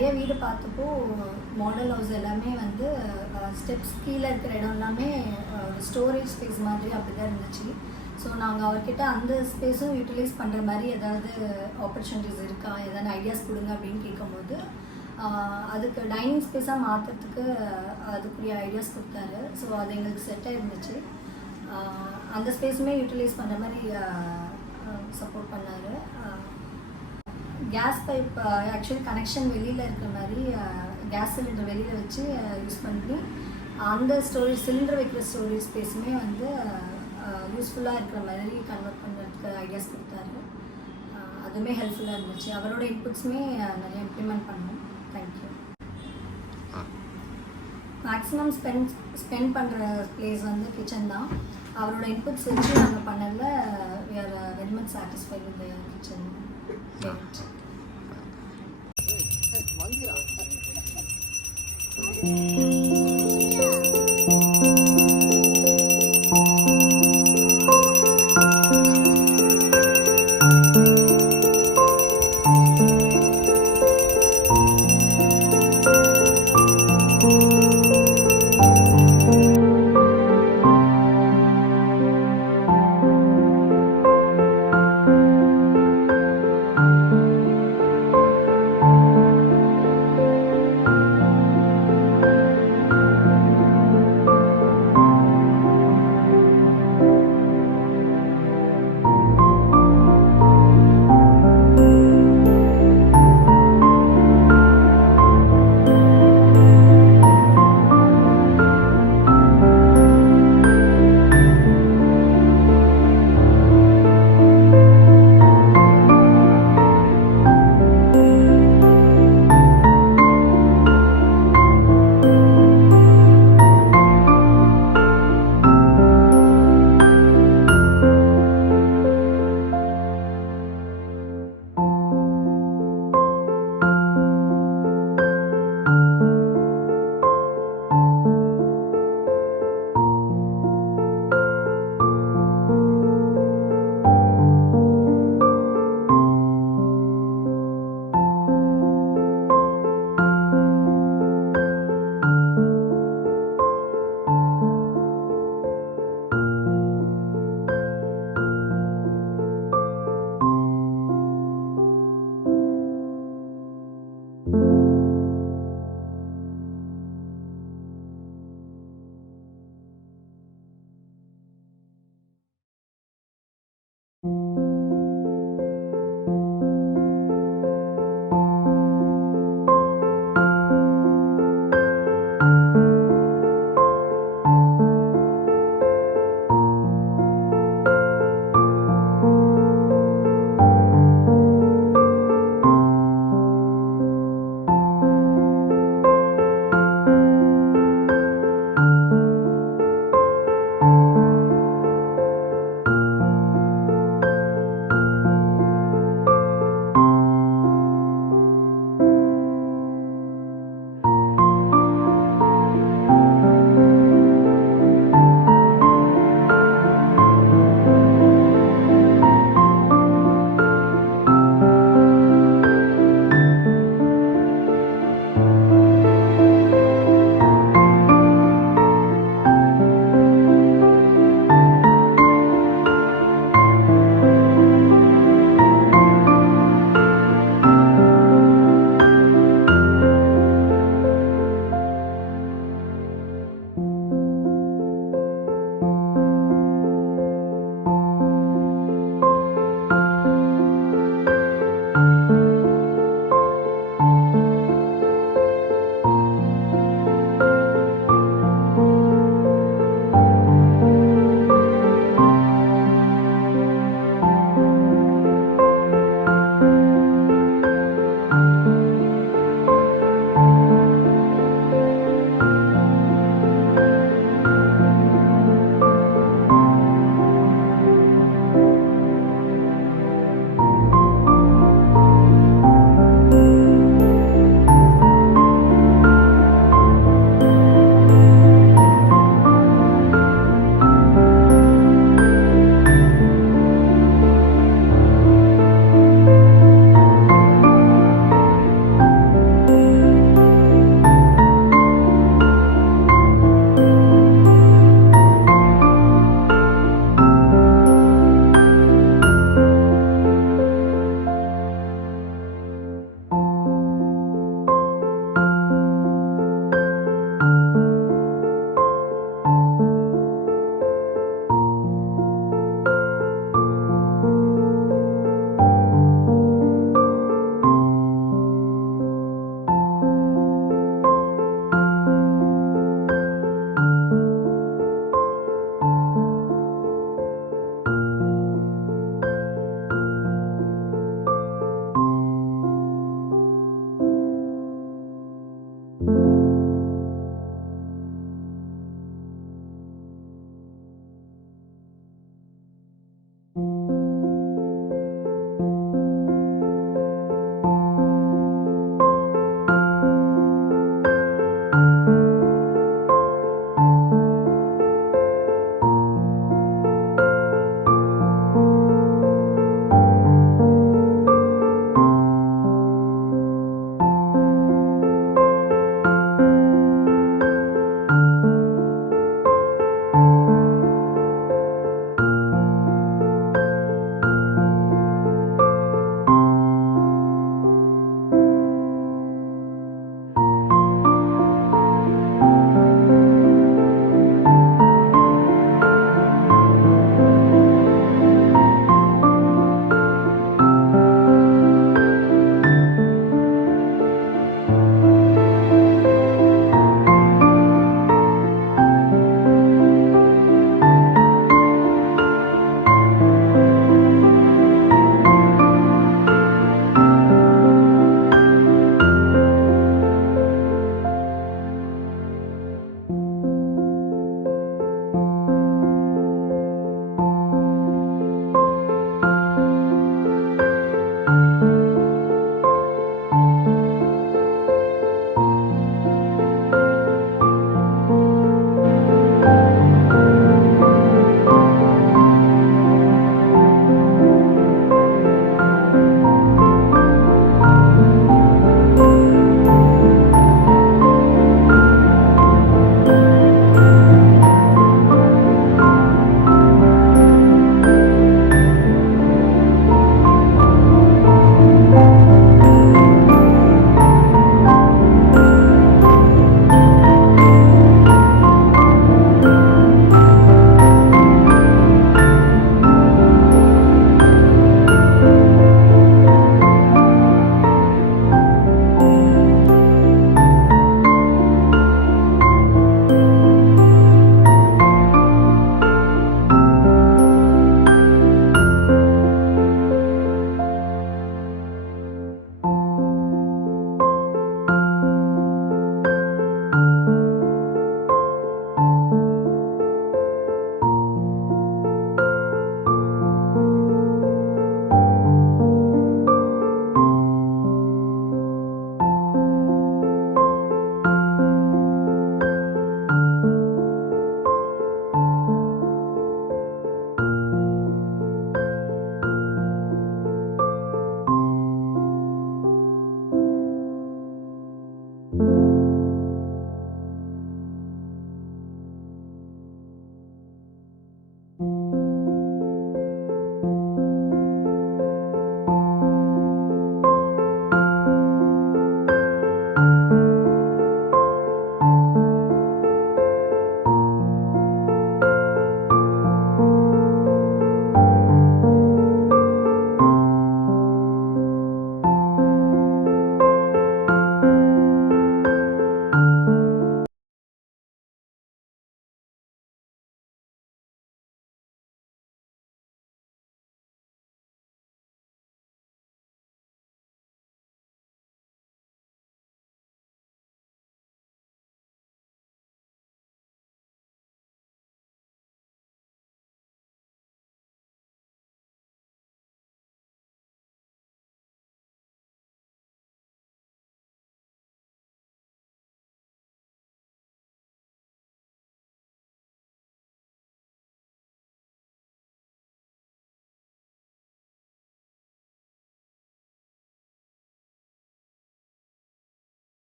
நிறைய வீடு பார்த்தப்போ மாடல் ஹவுஸ் எல்லாமே வந்து ஸ்டெப்ஸ் கீழே இருக்கிற இடம் எல்லாமே ஸ்டோரேஜ் ஸ்பேஸ் மாதிரி அப்படி தான் இருந்துச்சு. ஸோ நாங்கள் அவர்கிட்ட அந்த ஸ்பேஸும் யூட்டிலைஸ் பண்ணுற மாதிரி ஏதாவது ஆப்பர்ச்சுனிட்டிஸ் இருக்கா, ஏதாவது ஐடியாஸ் கொடுங்க அப்படின்னு கேட்கும்போது அதுக்கு டைனிங் ஸ்பேஸாக மாற்றுறதுக்கு அதுக்குரிய ஐடியாஸ் கொடுத்தாரு. ஸோ அது எங்களுக்கு செட்டாக இருந்துச்சு. அந்த ஸ்பேஸுமே யூட்டிலைஸ் பண்ணுற மாதிரி சப்போர்ட் பண்ணார். கேஸ் பைப் ஆக்சுவலி கனெக்ஷன் வெளியில் இருக்கிற மாதிரி கேஸ் சிலிண்டர் வெளியில் வச்சு யூஸ் பண்ணி அந்த ஸ்டோரேஜ் சிலிண்டர் வைக்கிற ஸ்டோரேஜ் ஸ்பேஸுமே வந்து யூஸ்ஃபுல்லாக இருக்கிற மாதிரி கன்வெர்ட் பண்ணுறதுக்கு ஐடியாஸ் கொடுத்தாரு. அதுவுமே ஹெல்ப்ஃபுல்லாக இருந்துச்சு. அவரோட இன்புட்ஸுமே நிறைய இம்ப்ளிமெண்ட் பண்ணோம். தேங்க்யூ. மேக்ஸிமம் ஸ்பெண்ட் பண்ணுற பிளேஸ் வந்து கிச்சன் தான். அவரோட இன்புட்ஸ் வச்சு நாங்கள் பண்ணதில் we are very much satisfied with the kitchen.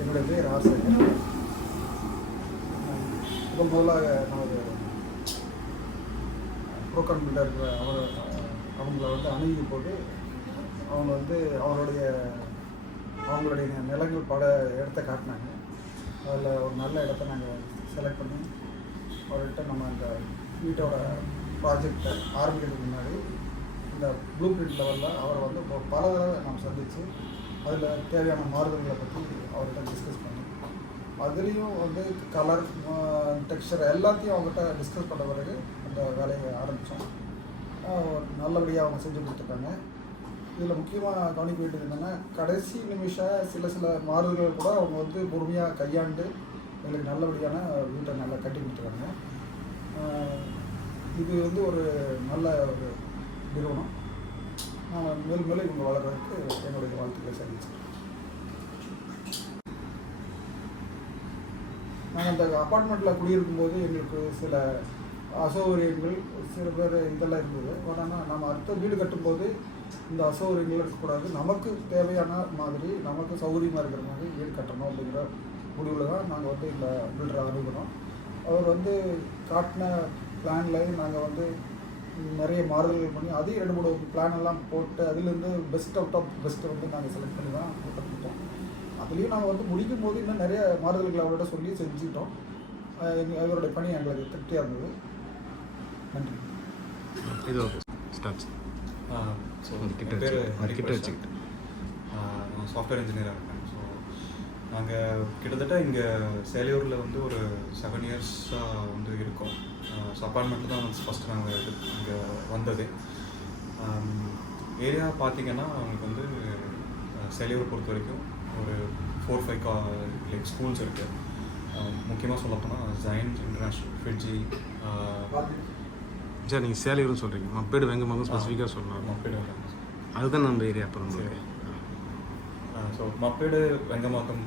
என்னுடைய பேர் ஆசிரியர். முதலாக நமது புரோக்கன் பில்டர் அவங்கள வந்து அணுகி போட்டு அவங்க வந்து அவங்களுடைய நிலங்கள் பல இடத்த காட்டினாங்க. அதில் ஒரு நல்ல இடத்த நாங்கள் செலக்ட் பண்ணி அவர்கிட்ட நம்ம அந்த வீட்டோட ப்ராஜெக்டை ஆரம்பிக்கிறதுக்கு முன்னாடி இந்த ப்ளூ பிரிண்ட் லெவலில் அவரை வந்து பல தடவை நாம் சந்தித்து அதில் தேவையான மாறுதல்களை பற்றி அவர்கிட்ட டிஸ்கஸ் பண்ணி அதுலேயும் வந்து கலர் டெக்ஸ்சர் எல்லாத்தையும் அவங்ககிட்ட டிஸ்கஸ் பண்ண பிறகு அந்த வேலையை ஆரம்பித்தோம். நல்லபடியாக அவங்க செஞ்சு கொடுத்துருக்காங்க. இதில் முக்கியமாக கவனிக்க வேண்டியது என்னென்னா, கடைசி நிமிஷம் சில மாறுதல்கள் கூட அவங்க வந்து பொறுமையாக கையாண்டு எங்களுக்கு நல்லபடியான வீட்டை நல்லா கட்டி கொடுத்துருக்காங்க. இது வந்து ஒரு நல்ல ஒரு நிறுவனம். நான் மேலும் மேலும் இவங்க வளர்கிறதுக்கு என்னுடைய வாழ்த்துக்களை தெரிவிச்சுக்கிறேன். நாங்கள் அந்த அப்பார்ட்மெண்ட்டில் குடியிருக்கும்போது எங்களுக்கு சில அசௌகரியங்கள் சில பேர் இதெல்லாம் இருந்தது. ஆனால் நம்ம அடுத்த வீடு கட்டும்போது இந்த அசௌகரியங்கள் இருக்கக்கூடாது, நமக்கு தேவையான மாதிரி நமக்கு சௌகரியமாக இருக்கிற மாதிரி வீடு கட்டணும் அப்படிங்கிற முடிவில் தான் நாங்கள் வந்து இந்த பில்டரை அணுகிறோம். அவர் வந்து காட்டின பிளானில் நாங்கள் வந்து நிறைய மாறுதல்கள் பண்ணி அதையும் 2-3 பிளான் எல்லாம் போட்டு அதிலேருந்து பெஸ்ட் அவுட் ஆஃப் பெஸ்ட்டை வந்து நாங்கள் செலக்ட் பண்ணி தான் கொடுத்தோம். அதுலேயும் நாங்கள் வந்து முடிக்கும் போது இன்னும் நிறைய மாறுதல்களை அவரோட சொல்லி செஞ்சுக்கிட்டோம். அவருடைய பணி எங்களுக்கு திருப்தியாக இருந்தது. நன்றி. இது ஓகே ஸ்டார்ட். ஸோ என் பேர் ஹரிகிருஷ்ணன். நான் சாஃப்ட்வேர் இன்ஜினியராக இருக்கேன். ஸோ நாங்கள் கிட்டத்தட்ட இங்கே சேலையூரில் வந்து ஒரு 7 இயர்ஸாக வந்து இருக்கோம். ஸோ அப்பார்ட்மெண்ட்டில் தான் வந்து ஃபஸ்ட்டு நாங்கள் இங்கே வந்தது. ஏரியா பார்த்திங்கன்னா அவங்களுக்கு வந்து சேலையூரை பொறுத்த வரைக்கும் ஒரு 4-5 லைக் ஸ்கூல்ஸ் இருக்குது. முக்கியமாக சொல்லப்போனால் ஜைன் இன்டர்நேஷ்னல், ஃபிட்ஜி. சார் நீங்கள் சேலையூர்னு சொல்கிறீங்க, மப்பேடு வெங்கமாக்கம் ஸ்பெசிஃபிக்காக சொல்லலாம். மப்பேடு வெங்கமாக்கம் அதுதான் நம்ம ஏரியா. அப்புறம் ஸோ மப்பேடு வெங்கமாக்கம்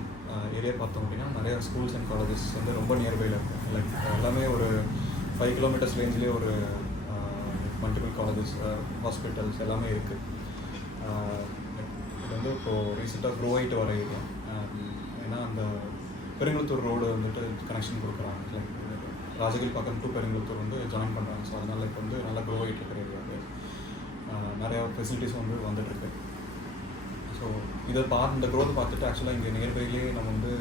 ஏரியா பார்த்தோம் அப்படின்னா நிறையா ஸ்கூல்ஸ் அண்ட் காலேஜஸ் வந்து ரொம்ப நியர்பையில் இருக்குது. லைக் எல்லாமே ஒரு 5 கிலோமீட்டர்ஸ் ரேஞ்சிலே ஒரு மல்டிபிள் காலேஜஸ், ஹாஸ்பிட்டல்ஸ் எல்லாமே இருக்குது. இது வந்து இப்போது ரீசெண்டாக க்ரோ ஆகிட்டு வர ஏரியா. ஏன்னா அந்த பெருங்குளத்தூர் ரோடு வந்துட்டு கனெக்ஷன் கொடுக்குறாங்க. லைக் ராஜகிரி பக்கம் டு பெருங்குளத்தூர் வந்து ஜாயின் பண்ணுறாங்க. ஸோ அதனால் இப்போ வந்து நல்லா க்ரோ ஆகிட்டு இருக்கிற ஏரியா. நிறையா ஃபெசிலிட்டிஸும் வந்து வந்துட்டுருக்கு. ஸோ இதை இந்த க்ரோத்தை பார்த்துட்டு ஆக்சுவலாக இங்கே நியர்பைலேயே நம்ம வந்து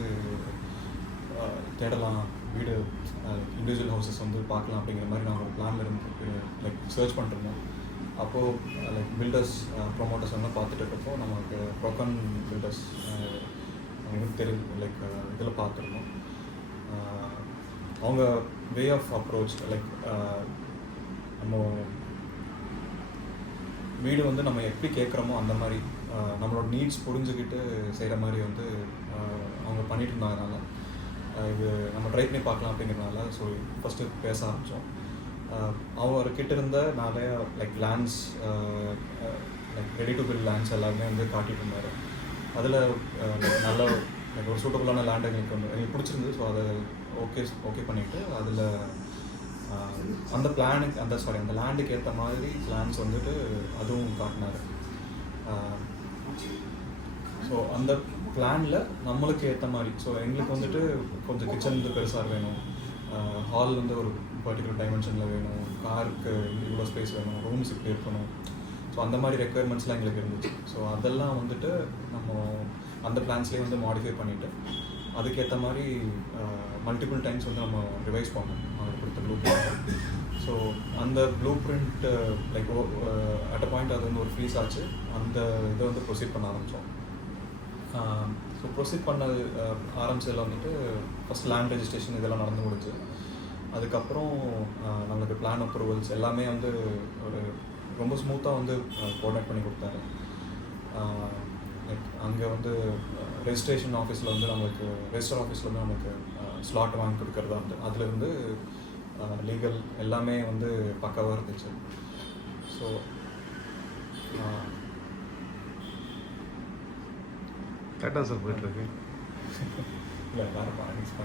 தேடலாம், வீடு இண்டிவிஜுவல் ஹவுசஸ் வந்து பார்க்கலாம் அப்படிங்கிற மாதிரி நாங்கள் ஒரு பிளானில் இருந்து லைக் சர்ச் பண்ணிருந்தோம். அப்போது லைக் பில்டர்ஸ் ப்ரொமோட்டர்ஸ் வந்து பார்த்துட்டு இருக்கப்போ நமக்கு ப்ரோக்கன் பில்டர்ஸ் அவங்களுக்கு தெரியும். லைக் இதில் பார்த்துருந்தோம். அவங்க வே ஆஃப் அப்ரோச் லைக் நம்ம வீடு வந்து நம்ம எப்படி கேட்குறோமோ அந்த மாதிரி நம்மளோட நீட்ஸ் புரிஞ்சுக்கிட்டு செய்கிற மாதிரி வந்து அவங்க பண்ணிட்டு இருந்தாங்கனால இது நம்ம ட்ரை பண்ணி பார்க்கலாம் அப்படிங்கிறதுனால ஸோ ஃபஸ்ட்டு பேச ஆரம்பித்தோம். அவர்கிட்ட இருந்த நிறையா like lands, like ready to build lands எல்லாமே வந்து காட்டிட்டு இருந்தார். அதில் நல்ல லைக் ஒரு சூட்டபுளான லேண்ட் எங்களுக்கு எங்களுக்கு பிடிச்சிருந்தது. ஸோ அதை ஓகே பண்ணிவிட்டு அதில் அந்த பிளானுக்கு அந்த லேண்டுக்கு ஏற்ற மாதிரி பிளான்ஸ் வந்துட்டு அதுவும் காட்டினார். ஸோ அந்த பிளானில் நம்மளுக்கு ஏற்ற மாதிரி ஸோ எங்களுக்கு வந்துட்டு கொஞ்சம் கிச்சன் வந்து பெருசாக வேணும், ஹால் வந்து ஒரு பர்டிகுலர் டைமென்ஷனில் வேணும், காருக்கு இவ்வளோ ஸ்பேஸ் வேணும், ரூம்ஸ் இப்படி இருக்கணும். ஸோ அந்த மாதிரி ரெக்குயர்மெண்ட்ஸ்லாம் எங்களுக்கு இருந்துச்சு. ஸோ அதெல்லாம் வந்துட்டு நம்ம அந்த பிளான்ஸ்லேயே வந்து மாடிஃபை பண்ணிவிட்டு அதுக்கேற்ற மாதிரி மல்டிபிள் டைம்ஸ் வந்து நம்ம ரிவைஸ் பண்ணோம் அவர் கொடுத்த ப்ளூ பிரிண்ட். ஸோ அந்த blue print like at a point அது வந்து ஒரு ஃபீஸ் ஆச்சு. அந்த இதை வந்து ப்ரொசீட் பண்ண ஆரம்பித்தோம். ஸோ ப்ரொசீட் பண்ண ஆரம்பிச்சதில் வந்துட்டு ஃபஸ்ட் லேண்ட் ரெஜிஸ்ட்ரேஷன் இதெல்லாம் நடந்து முடிஞ்சு அதுக்கப்புறம் நம்மளுக்கு பிளான் அப்ரூவல்ஸ் எல்லாமே வந்து ஒரு ரொம்ப ஸ்மூத்தாக வந்து கோஆர்டினேட் பண்ணி கொடுத்தாரு. லைக் அங்கே வந்து ரெஜிஸ்ட்ரேஷன் ஆஃபீஸில் வந்து நம்மளுக்கு ரெஜிஸ்டர் ஆஃபீஸில் வந்து நமக்கு ஸ்லாட் வாங்கி கொடுக்குறதா வந்து அதுலேருந்து லீகல் எல்லாமே வந்து பக்காவாக இருந்துச்சு. ஸோ கரெக்டாக சார் போயிட்டுருக்கு. இல்லை வேறு பாயிண்ட்ஸ்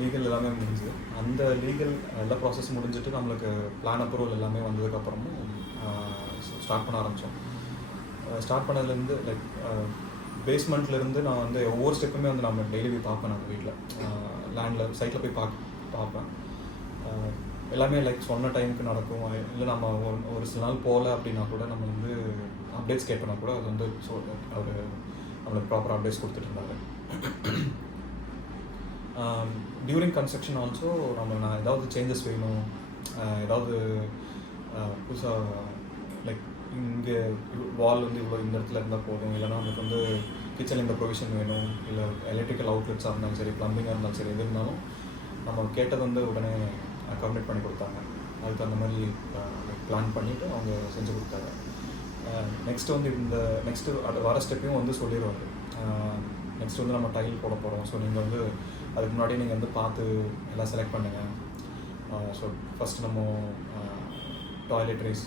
லீகல் எல்லாமே முடிஞ்சு அந்த லீகல் எல்லா ப்ராசஸ் முடிஞ்சுட்டு நம்மளுக்கு பிளான் அப்ரூவல் எல்லாமே வந்ததுக்கப்புறமும் ஸ்டார்ட் பண்ண ஆரம்பித்தோம். ஸ்டார்ட் பண்ணதுலேருந்து லைக் பேஸ்மெண்ட்லேருந்து நான் வந்து ஒவ்வொரு ஸ்டெப்புமே வந்து நம்ம டெய்லி போய் பார்ப்பேன் நம்ம வீட்டில் லேண்டில் சைட்டில் போய் பார்ப்பேன். எல்லாமே லைக் சொன்ன டைமுக்கு நடக்கும். இல்லை நம்ம ஒரு சில நாள் போகல அப்படின்னா கூட நம்ம வந்து அப்டேட்ஸ் கேட்போம்னா கூட அது வந்து அவர் நம்மளுக்கு ப்ராப்பர் அப்டேட்ஸ் கொடுத்துட்ருந்தாரு. டியூரிங் கன்ஸ்ட்ரக்ஷன் ஆல்சோ நான் ஏதாவது சேஞ்சஸ் வேணும், ஏதாவது புதுசாக லைக் இங்கே வால் வந்து இவ்வளோ இந்த இடத்துல இருந்தால் போதும், இல்லைனா நமக்கு வந்து கிச்சனில் இந்த ப்ரொவிஷன் வேணும், இல்லை எலக்ட்ரிக்கல் அவுட்லெட்ஸாக இருந்தாலும் சரி, ப்ளம்பிங்காக இருந்தாலும் சரி, எது இருந்தாலும் நம்ம கேட்டது வந்து உடனே அக்காமடேட் பண்ணி கொடுத்தாங்க. அதுக்கு அந்த மாதிரி பிளான் பண்ணிவிட்டு அவங்க செஞ்சு கொடுத்தாங்க. நெக்ஸ்ட்டு வந்து நெக்ஸ்ட்டு வர ஸ்டெப்பையும் வந்து சொல்லிடுவாங்க. நெக்ஸ்ட் வந்து நம்ம டைல் போட போகிறோம், ஸோ நீங்கள் வந்து அதுக்கு முன்னாடி நீங்கள் வந்து பார்த்து எல்லாம் செலக்ட் பண்ணுங்கள். ஸோ ஃபஸ்ட்டு நம்ம டாய்லெட்ரிஸ்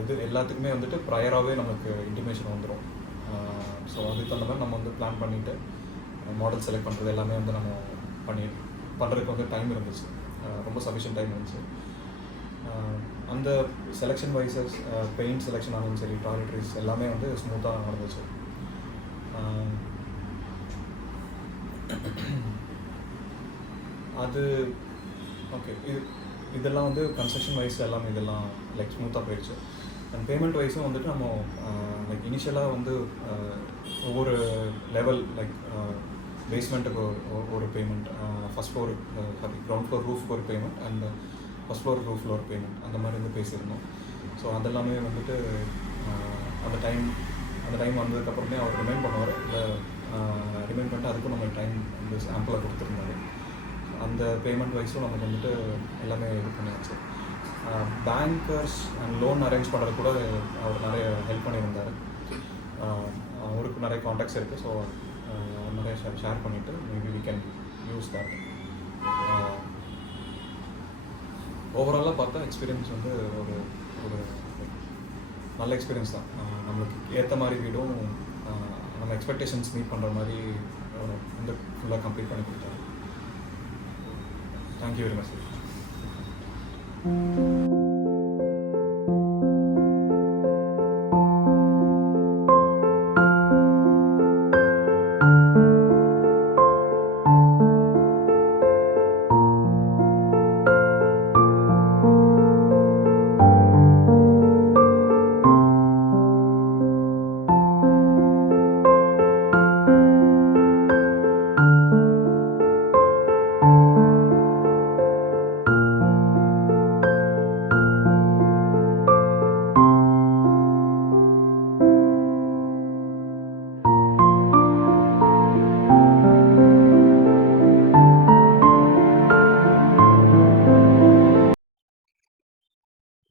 எது எல்லாத்துக்குமே வந்துட்டு ப்ரையராகவே நமக்கு இன்டிமேஷன் வந்துடும். ஸோ அதுக்கு தகுந்த மாதிரி நம்ம வந்து பிளான் பண்ணிவிட்டு மாடல் செலக்ட் பண்ணுறது எல்லாமே வந்து நம்ம பண்ணுறதுக்கு வந்து டைம் இருந்துச்சு, ரொம்ப சஃபிஷியன்ட் டைம் இருந்துச்சு. அந்த செலெக்ஷன் வைஸஸ் பெயிண்ட் செலெக்ஷன் ஆனாலும் சரி, டாய்லெட்ரிஸ் எல்லாமே வந்து ஸ்மூத்தாக நடந்துச்சு. அது ஓகே. இதெல்லாம் வந்து கன்ஸ்ட்ரக்ஷன் வைஸ் எல்லாமே இதெல்லாம் லைக் ஸ்மூத்தாக போயிடுச்சு. அண்ட் பேமெண்ட் வைஸும் வந்துட்டு நம்ம லைக் இனிஷியலாக வந்து ஒவ்வொரு லெவல் லைக் பேஸ்மெண்ட்டுக்கு ஒரு payment, first floor ground floor ரூஃப்க்கு ஒரு பேமெண்ட், அண்ட் ஃபஸ்ட் ஃப்ளோர் ரூஃபில் ஒரு பேமெண்ட், அந்த மாதிரி வந்து பேசியிருந்தோம். ஸோ அதெல்லாமே வந்துட்டு அந்த டைம் வந்ததுக்கப்புறமே அவர் ரிமைண்ட் பண்ணுவார், இல்லை ரிமைண்ட் பண்ணிட்டு அதுக்கும் நம்ம டைம் வந்து சாம்பிளாக கொடுத்துருந்தாரு. அந்த பேமெண்ட் வைஸும் நமக்கு வந்துட்டு எல்லாமே இது பண்ணியாச்சு. பேங்கர்ஸ் அண்ட் லோன் அரேஞ்ச் பண்ணுறது கூட அவர் நிறைய ஹெல்ப் பண்ணியிருந்தார். அவருக்கு நிறைய காண்டாக்ட்ஸ் இருக்குது, ஸோ நிறைய ஷேர் பண்ணிவிட்டு maybe we can use that. ஓவராலாக பார்த்தா எக்ஸ்பீரியன்ஸ் வந்து ஒரு நல்ல எக்ஸ்பீரியன்ஸ் தான். நம்மளுக்கு ஏற்ற மாதிரி வீடும் நம்ம எக்ஸ்பெக்டேஷன்ஸ் மீட் பண்ணுற மாதிரி வந்து ஃபுல்லாக கம்ப்ளீட் பண்ணி கொடுத்தாரு. Thank you very much sir.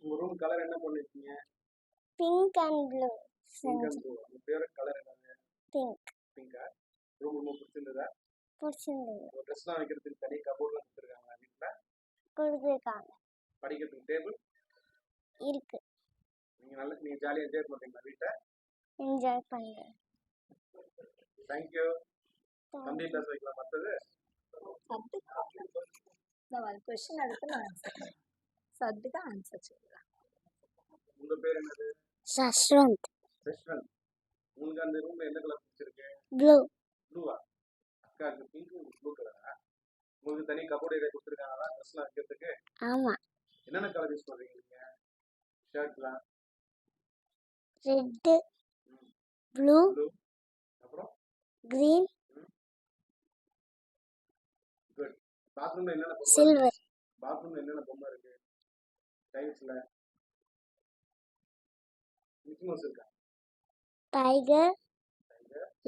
உங்கள் ரூம் கலர் என்ன பண்ணிருக்கீங்க? Pink and blue. Pink and blue. உங்கள் ஃபேவரட் கலர் என்னங்க? பிங்க். பிங்கா? ரூம் ரொம்ப பிடிச்சிருந்ததா? பிடிச்சிருந்தது. ஒரு ட்ரெஸ்லாம் வைக்கிறதுக்கு தனி கபோர்ட்லாம் கொடுத்துருக்காங்க வீட்டில்? கொடுத்துருக்காங்க. படிக்கிறதுக்கு டேபிள் இருக்கு. நீங்கள் ஜாலியாக என்ஜாய் பண்ணுறீங்களா வீட்டை? என்ஜாய் பண்ணுறேன். தேங்க்யூ. தம்பி பேச வைக்கலாம். மற்றது क्वेश्चन அடுத்து நான் ஆன்சர் சத்துக்கு ஆன்சர் சொல்லலாம். உங்கள் பேர் என்னது? சஸ்வந்த். ரெஸ்டாரண்ட். உங்களுக்கு அந்த ரூமில் எந்த கலர் பிடிச்சிருக்கு? ப்ளூ. ப்ளூவா? அக்காவுக்கு பிங்க்கு ப்ளூ கலரா? உங்களுக்கு தனி கபோர்டு ஏதாவது கொடுத்துருக்காங்களா ட்ரெஸ்லாம் வைக்கிறதுக்கு? ஆமாம். என்னென்ன கலர் யூஸ் பண்ணுறீங்க நீங்கள் ஷர்ட்லாம்? ரெட்டு, ப்ளூ, ப்ளூ, அப்புறம் க்ரீன், குட். பாத்ரூமில் என்னென்ன பொம்மை? சில்வர். பாத்ரூமில் என்னென்ன பொம்மை இருக்குது? டைல்ஸில் மிக்கி மவுஸ் இருக்கா? Tiger,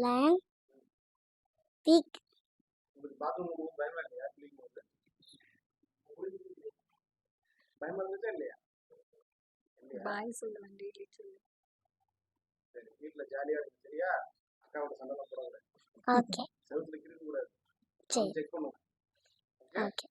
lion, pig. உங்களுக்கு பாத்ரூம் போகும் பயமா இல்லையா? கிளீன் போது பயமா இருந்துச்சா இல்லையா? இல்லையா? பாய் சொல்லலாம், டெய்லி சொல்லு. சரி, வீட்டில் ஜாலியாக இருக்கு சரியா? அக்காவோட சண்டைலாம் போடக்கூடாது, ஓகே. செவத்துல கிறுக்க கூடாது, சரி. செக் பண்ணுவோம். ஓகே.